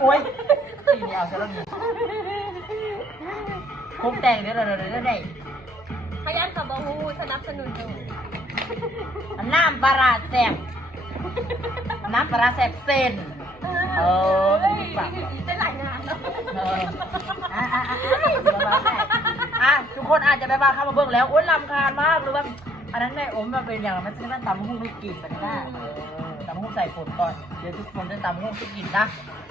โอ้ยตีนี่เอาซะแล้วนี่คุกแต่งเดี๋ยวเดี๋ยวเดี๋ยวเดี๋ยวเดี๋ยวพยันกับบะฮูสนับสนุนอยู่น้ำปลาร้าแซ่บน้ำปลาร้าแซ่บเส้น เออเฮ้ยแบบได้หลายงานเนาะเอออะอะอะอะทุกคนอาจจะไปว่าเข้ามาเบิ่งแล้วโอ๊ยลำคาญมากหรือว่าอันนั้นแม่อมมาเป็นอย่างมันจะนั่นตำหุ้งไม่กินสักหน้าำหุ้งใส่ผลก่อน เดี๋ยวทุกคนจะตำหุ้งจะกินนะ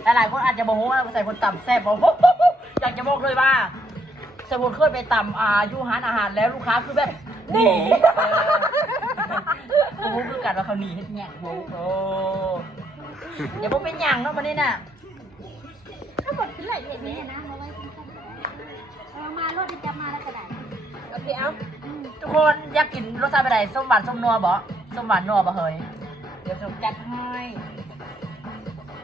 แต่หลายคนอาจจะบอกว่าใส่ผลตำแซ่บบอกอยากจะบอกเลยว่าสมุนเคยไปตำอายุหารอาหารแล้วลูกค้าคือแบบหนีเออโอ้โหคือกัดว่าเขาหนีเฮ็ดแง่งโอ้โหเดี๋ยวพวกเป็นอย่างเนาะวันนี้น่ะถ้าหมดขึ้นไหลเห็นไหมนี่นะเอาไว้ที่ข้างหลังเออมารถที่จะมาแล้วก็ได้โอเคเอาทุกคนอยากกินรสชาติไปไหนส้มหวานส้มนัวบ่ส้มหวานนัวบ่เฮ้ย เดี๋ยวจะจัดให้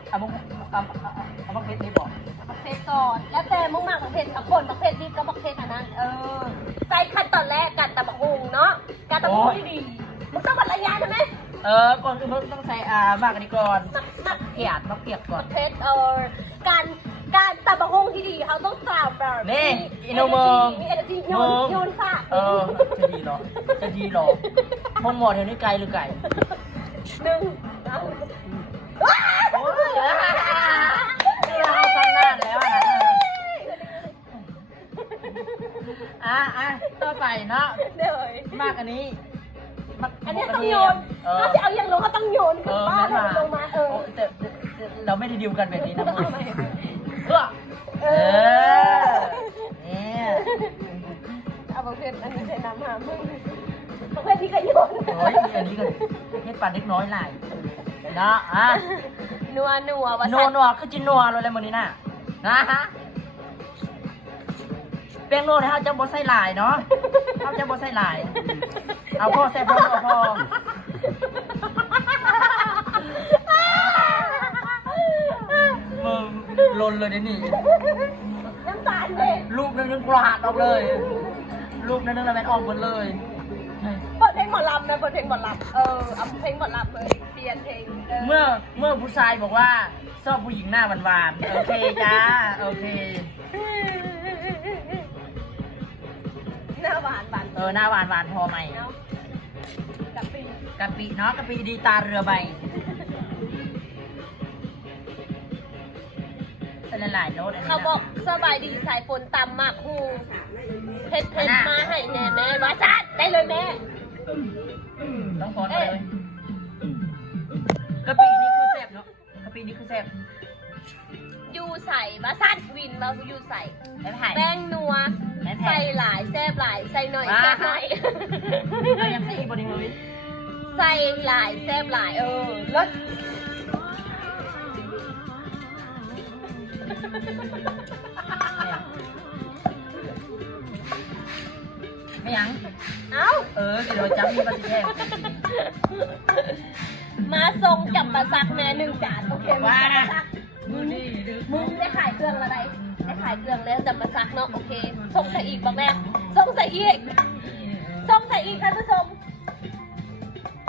เอาบุ้งเอาเอาเอาบักเพชรนี่บอกบักเพชรก่อน แล้วแต่มึงมากบักเพชรเอาคนบักเพชรนี่ก็บักเพชรอันนั้น เออ ใส่ขั้นตอนแรกกันตะบักหุงเนาะการตะบักหุงที่ดี มึงต้องบรรยายใช่ไหมเออ ก่อนอื่นมึงต้องใส่อ่ามากอันนี้ก่อนมักมักเขียดมะเปียกก่อนเพชรเออการการตะบักฮงที่ดีเขาต้องกล่าวแบบนี่อินโนเมืองมีเอเนจีโยเมืนองโยนค่ะเออ จะดีเหรอ จะดีเหรอห้องหมอเดี๋ยวนี้ไกลหรือไก่ หนึ่งนะโอ้ยนี่เราเอาซ้ำหน้าแล้วอะนะอะอะต่อไปเนาะเดี๋ยวมากอันนี้มากอันนี้ต้องโยนเออถ้าจะเอาอย่างลงเขาต้องโยนขึ้นบ้านไม่แล้วลงมาเออแต่แต่แต่เราไม่ได้ดิวกันแบบนี้นะมึงเอาใหม่เพื่อเออออเนี่ยเอาประเภทอันนี้ใส่น้ำหามึง ประเภทที่ก็โยนโอ้ยอันนี้ก็เฮ็ดปลาเล็กน้อยหลายเนาะอะนัวนัววะนัวนัวคือจินัวเลยเลยมื้อนี้น่ะนะฮะแป้งนัวเนี่ยเฮาจะบ่ใส่หลายเนาะเฮาจะบ่ใส่หลาย เอาพอแซ่บพอเอาพอมึงลนเลยเดี๋ยวนี่น้ำตาลเลยรูปนึงนึงกราดออกเลยรูปนึงนึงแล้วแมันออกหมดเลย เปิดเพลงหมอลำนะเปิดเพลงหมอลำเออเอาเพลงหมอลำเลยเปลี่ยนเพลงเมื่อเมื่อผู้ชายบอกว่าชอบผู้หญิงหน้าหวานๆโอเคจ้าโอเคหน้าหวานหวานเออหน้าหวานหวานพอไหมเนาะกับปีกะปิเนาะกะปิดีตาเรือใบเป็นหลายๆรสนนี้นะเขาบอกสบายดีสายฝนตำมากฮู เพชรเพชรมาให้แน่แม่ว่าจัดได้เลยแม่ต้องพอเลยกะปินี่คือแซ่บเนาะกะปินี่คือแซ่บยูใส่มาซัดวินมายูใส่แล้วถ่ายแป้งนัวแม่นแท้ใส่หลายแซ่บหลายใส่หน่อยว้าแซ่บหน่อยเรายังใส่อีกบริเฮ้ยใส่หลายแซ่บหลายเออรส ไม่ยัง เอ้า เออเดี๋ยวเราจับมีปฏิแท้งมาทรงจับปลาซักแม่หนึ่งจานโอเคไหมว่านะจับปลาซักมึงมึงได้ขายเครื่องอะไรได้ขายเครื่องแล้วจับปลาซักเนาะโอเคส่งใส่อีกบอกแม่ส่งใส่อีกส่งใส่อีกท่านผู้ชม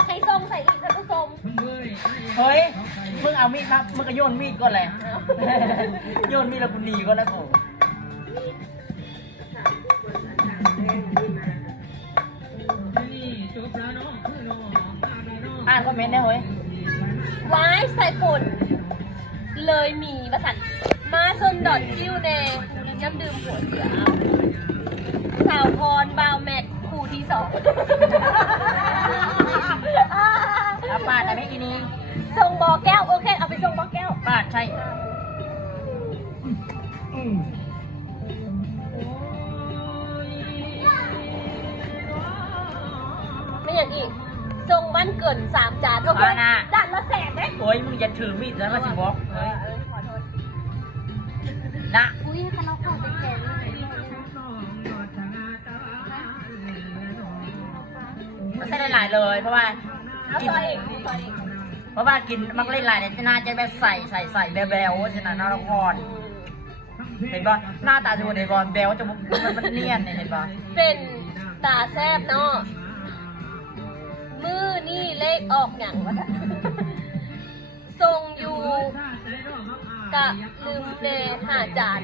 ให้ส่งใส่อีกท่านผู้ชมเฮ้ย มึงเอามีดครับมึงก็โยนมีดก่อนเลยโยนมีดแล้วกูหนีก่อนแล้วกู อ่านคอมเมนต์ได้เฮ้ยว้ายใส่ฝนเลยมีประสันมาชนดอดกิ้วแดงน้ำดื่มหัวเสือสาวพรบาวแมทคู่ที่สองเอาปาดแต่ไม่กินนี้ส่งบอแก้ว โอเค เอาไปส่งบอแก้ว ปาดใช่ไม่อย่างอีก ส่งวันเกินสามจานโอเคอ่าน่ะ จานละแสนไหมโอ้ยมึงอย่าถือมีดแล้วมาสิบอกเอเฮ้ยอเออขอโทษนะอุ้ยถ้าเราเข้าไปแก่เลยไม่ใช่ได้หลายเลย เพราะว่าเอากินซอยเองซอยเองเพราะว่ากินมักเล่นหลายเนี่ยน่าจะแบบใส่ใส่ใส่แบลแบลๆฉะนั้นละครเห็นป่ะหน้าตาจะเหมือนในบอลแบลจะมันมันเนียนเนี่ยเห็นป่ะเป็นตาแซบเนาะ มือนี่เลขออกอย่างวะทรงอยู่กะลืมเนห้าจาน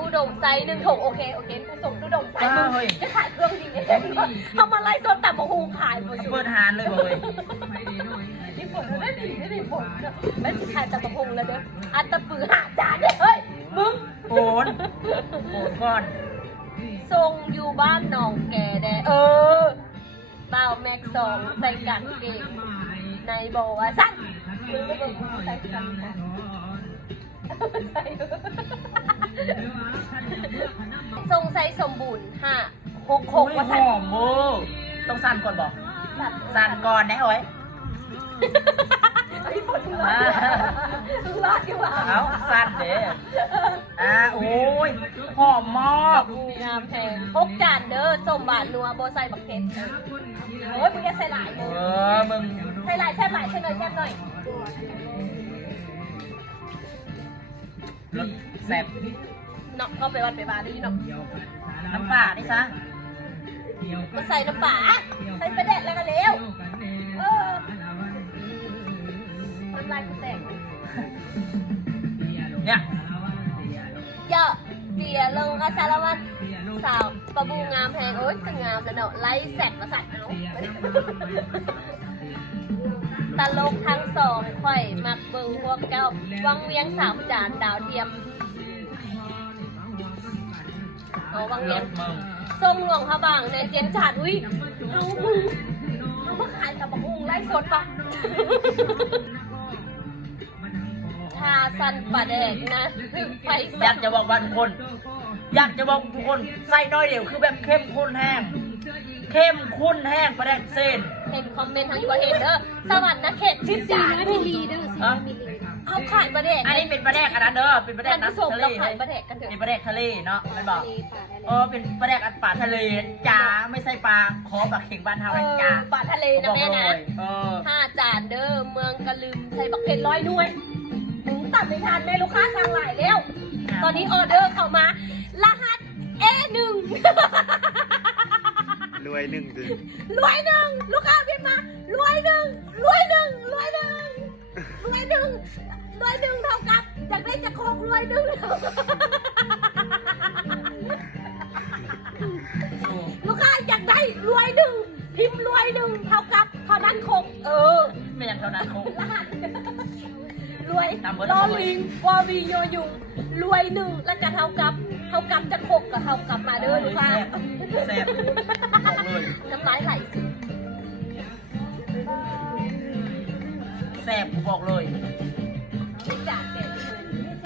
อุดมไซส์หนึ่งถงโอเคโอเคผสมอุดมไซส์มึงจะขายเครื่องดีเนี่ยทำอะไรสดแต่มาหูขายหมดเปิดหานเลยเว้ยนี่ฝนได้ดีได้ดีฝนไม่สิขายแต่มาหูแล้วเด้ออันตะปือห้าจานเลยเฮ้ยมึงโกนโกนก่อนทรงอยู่บ้านหนองแกแดเออเต้า แม็กสองใส่กันเก่งในบอกว่าสั้นมึงไม่บอกใส่กันใส่ทรงใส่สมบูรณ์ห้าหกหกอุ้ยว่าหสั้นอมมือต้องสั่นก่อนบอกสั่นก่อนนะเอ้ยไอ้ฝนรอดรอดอยู่ว่ะเอาสั่นเด้อ่าโอ้ยหอมมากดูงามแพงหกจานเด้อสมบานนัวโบใส่บักเก็ต โอ้ยมึงจะใส่หลายเอมึงอมึงใส่หลายแช่หลายใช่หน่อยแช่หน่อยรสแซ่บเนาะก็ไปวัดไปบาลีเนาะน้ำปลานี่ซะมาใส่น้ำปลาใส่ประเด็ดแล้วกันเร็วเออน้ำลายกูแตกเนี่ยเยอะเดียลงอาสารวัตรสาว ประบูงามแพงโอ๊ยจะงามแล้วเนาะไล่แสกมาใส่เอาตลกทั้งสองข่อยมักเบิงพวกเจ้าวังเวียงสามจานดาวเทียมเอาวังเวียงทรงหลวงพระบางในเจนจาดอุ้ยเอามึงเอามาขายกับบักอุ้งไล่สดปะทาสันปลาแดกนะถึงไปอสักกจะบอกว่าทุกคน อยากจะบอกทุกคนใส่น้อยเดียวคือแบบเข้มข้นแห้ง เข้มข้นแห้งประเด็นเส้นเห็นคอมเมนต์ทั้งประเทศเด้อสวรรค์นะเขตชิดสี่จาร้อยมิลลิเด้อสี่ร้อยมิลลิเอาขายปลาแดกอันนี้เป็นประเด็นอันนั้นเด้อเป็นประเด็นท่านน้ำผู้ชมทะเลเราขายเลยปลาแดกกันเถเป็นอะประเด็นทะเลเนาะไม่บอกมีปลาได้เออเป็นประเด็นอันป่าทะเลจ้าไม่ใช่ปลาขอปลาเข่งบ้านเฮาเอนะอจ้าปลาทะเลนะบอกแม่เลนะยเออห้าจานเด้อเมืองกะลืมใส่บักเพ็ดร้อยหน่วยมึงตัดไม่ทันแม่ลูกค้าสั่งหลายแล้วตอนนี้ออเดอร์เข้ามา รหัส A1 รวยหนึ่งดึงรวยหนึ่งลูกค้าพิมพ์มารวยหนึ่งรวยหนึ่งรวยหนึ่งรวยหนึ่งรวยหนึ่งเท่ากับอยากได้จะโคกรวยหนึ่งลูกค้าอยากได้รวยหนึ่งพิมพ์รวยหนึ่งเท่ากับเท่านั้นคงเออไม่อย่างเท่านั้นคงรหัสรวยตามเบอร์ลอลิงวอวีโยยุงรวยหนึ่งแล้วก็เท่ากับ เท่ากับจะโคกกับเท่ากับมาเด้อลูกค้าแซ่บบอกเลยน้ำลายไหลสิแซ่บกูบอกเลยจากเด็ด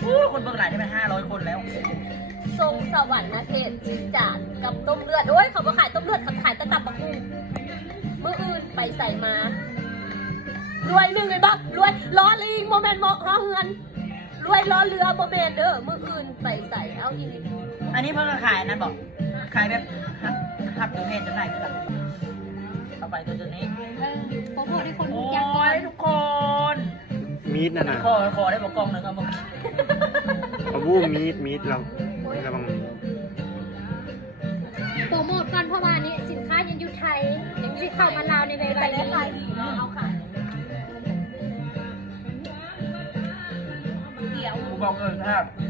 อู้คนเบิ่งหลายได้ไหมห้าร้อยคนแล้ว ทรงสวรรค์นะเทศชิจานกับต้มเลือด โอ้ยเขามาขายต้มเลือดเขาขายตะตับบักหุ่งมื่ออื่นไปใส่มารวยหนึ่งเลยบ้ารวยล้อลิงโมเมนต์มอกล้อเฮือนรวยล้อเรือโมเมนต์เด้อมื่ออื่นไปใส่เอาอีก อันนี้เพิ่งจะขายอันนั้นบอก ขายแบบฮับฮับตัวเพศจำหน่ายกันเอาไปตัวตัวนี้เออโปรโมทให้คนโอ้รู้จักก่อนยทุกคนมีดน่ะนะขอขอได้บอกกล้องหนึ่งเอามาเอาวู้มีดมีดเราระวังโปรโมทก่อนเพราะว่านี้สินค้ายังอยู่ไทยยังสิเข้ามาลาวในเวไปลาได้นี้ขายดีเนาะเอาขายเดี๋ยวกูบอกเลยครับ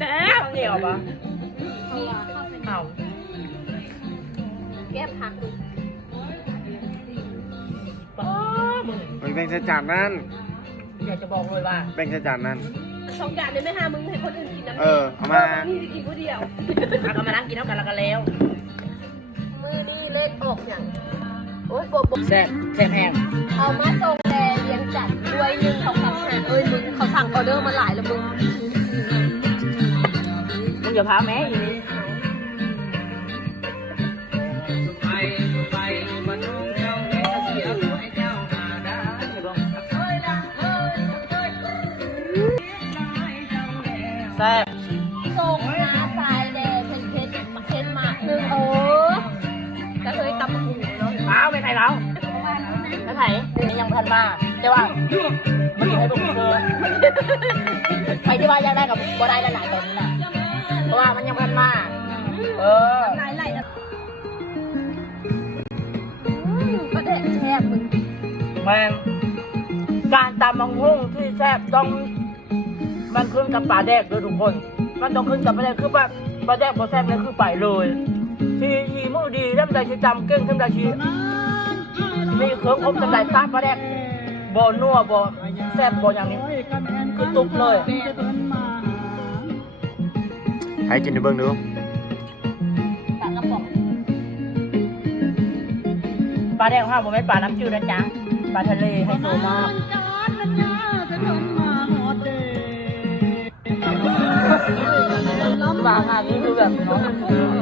แจ๊บข้าวเหนียวปะมีเข้าไปเอาแก้มผักป้ามึงเฮ้ยแบ่งใส่จานนั่นอยากจะบอกเลยว่าแบ่งใส่จานนั่นสองอย่างเลยไหมฮะมึงให้คนอื่นกินน้ำเออเอามานี่จะกินผู้เดียวถ้าก็มานั่งกินเท่ากันแล้วกันแล้ว มือนี่เลขออกอย่างโอ้ยโบโบแซ่บแซ่บแห้งเอามาส่งแลเลี้ยงจัดด้วยหนึ่งเขาสั่งหาเอ้ยมึงเขาสั่งออเดอร์มาหลายแล้วมึง มึงอย่าพาแม่อยู่นี่แซ่บส่งน้าทรายแดงเพชรเพชรมาเพชรมากหนึ่งเออก็เลยตำบักหูเนาะอ้าวไปไหนแล้วไปไหนนี่ยังพันมาแต่ว่าเมื่อกี้ให้พวกมึงเจอใครที่ว่าอยากได้กับบ่ได้แล้วหลายตอนนี้น่ะเพ ราะว่ามันยังพันมาเออหลายหลายละแซ่บมึงแมงการตำมังหุ่งที่แซ่บต้อง มันขึ้นกับปลาแดกด้วยทุกคน มันต้องขึ้นกับปลาแดกคือว่าปลาแดกพอแซ่บเลยคือไปเลยทีทีมือดีทำใจชีจำเก่งทำใจชีมีเครื่องครบทำใจตาปลาแดกบ่นัวบ่แซ่บบ่อย่างนี้คือตุบเลย ให้กินดูเบิ้งดูปากกระป๋องปลาแดกของเราผมเป็นปลาน้ำจืดนะจ๊ะปลาทะเลให้โซมากปลาค่ะนี่คือแบบน้อง